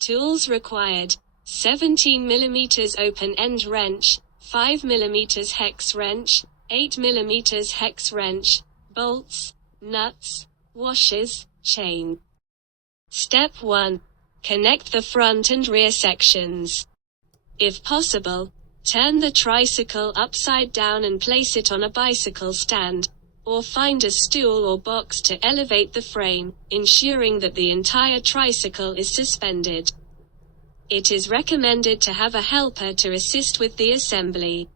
Tools required: 17 mm open-end wrench, 5 mm hex wrench, 8 mm hex wrench, bolts, nuts, washers, chain. Step 1. Connect the front and rear sections. If possible, turn the tricycle upside down and place it on a bicycle stand, or find a stool or box to elevate the frame, ensuring that the entire tricycle is suspended. It is recommended to have a helper to assist with the assembly.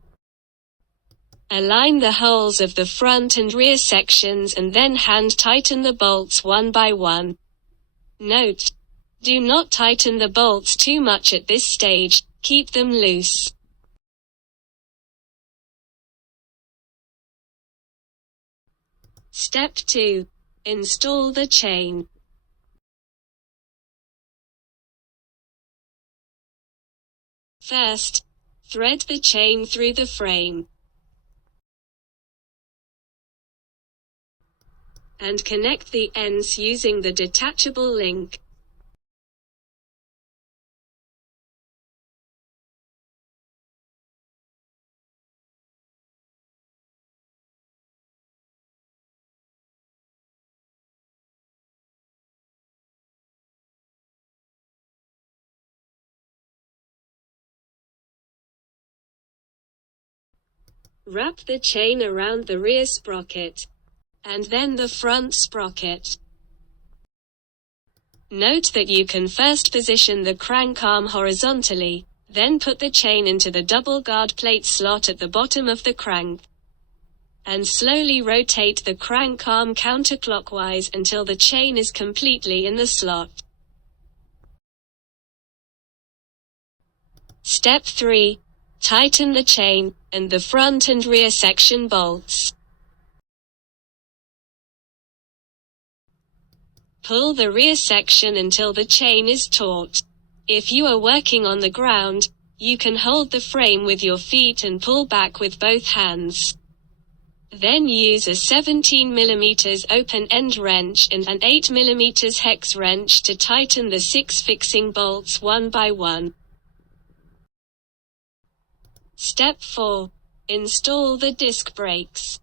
Align the holes of the front and rear sections and then hand tighten the bolts one by one. Note: do not tighten the bolts too much at this stage, keep them loose. Step 2. Install the chain. First, thread the chain through the frame and connect the ends using the detachable link. Wrap the chain around the rear sprocket, and then the front sprocket. Note that you can first position the crank arm horizontally, then put the chain into the double guard plate slot at the bottom of the crank, and slowly rotate the crank arm counterclockwise until the chain is completely in the slot. Step 3. Tighten the chain, and the front and rear section bolts. Pull the rear section until the chain is taut. If you are working on the ground, you can hold the frame with your feet and pull back with both hands. Then use a 17 mm open-end wrench and an 8 mm hex wrench to tighten the 6 fixing bolts one by one. Step 4. Install the disc brakes.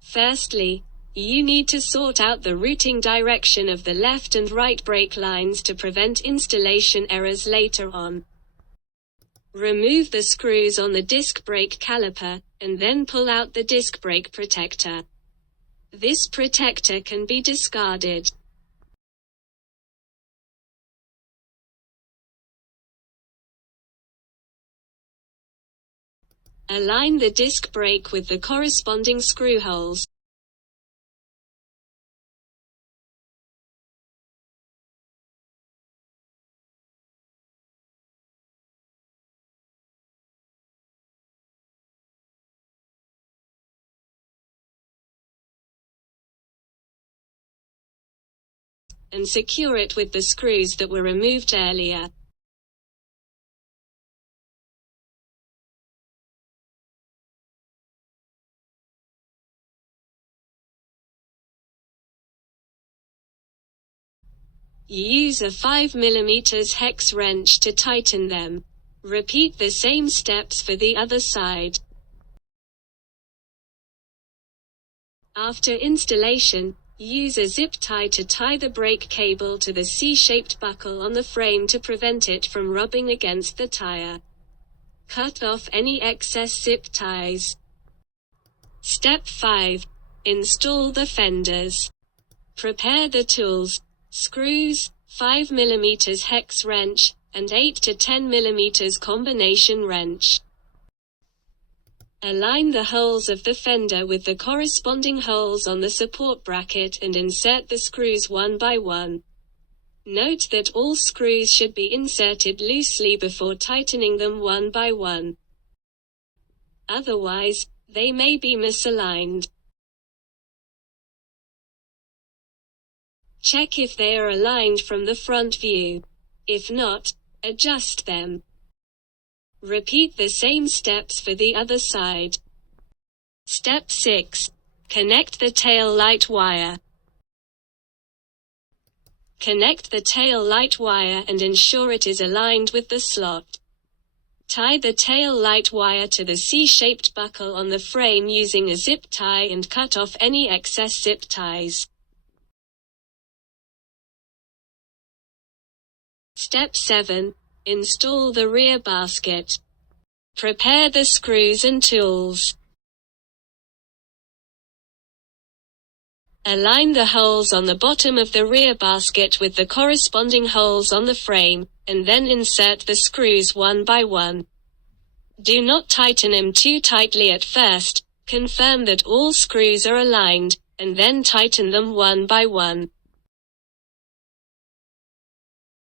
Firstly, you need to sort out the routing direction of the left and right brake lines to prevent installation errors later on. Remove the screws on the disc brake caliper, and then pull out the disc brake protector. This protector can be discarded. Align the disc brake with the corresponding screw holes. And secure it with the screws that were removed earlier. Use a 5 mm hex wrench to tighten them. Repeat the same steps for the other side. After installation, use a zip tie to tie the brake cable to the C-shaped buckle on the frame to prevent it from rubbing against the tire. Cut off any excess zip ties. Step 5. Install the fenders. Prepare the tools: screws, 5 mm hex wrench, and 8 to 10 mm combination wrench. Align the holes of the fender with the corresponding holes on the support bracket and insert the screws one by one. Note that all screws should be inserted loosely before tightening them one by one. Otherwise, they may be misaligned. Check if they are aligned from the front view. If not, adjust them. Repeat the same steps for the other side. Step 6. Connect the tail light wire. Connect the tail light wire and ensure it is aligned with the slot. Tie the tail light wire to the C-shaped buckle on the frame using a zip tie and cut off any excess zip ties. Step 7. Install the rear basket. Prepare the screws and tools. Align the holes on the bottom of the rear basket with the corresponding holes on the frame, and then insert the screws one by one. Do not tighten them too tightly at first, confirm that all screws are aligned, and then tighten them one by one.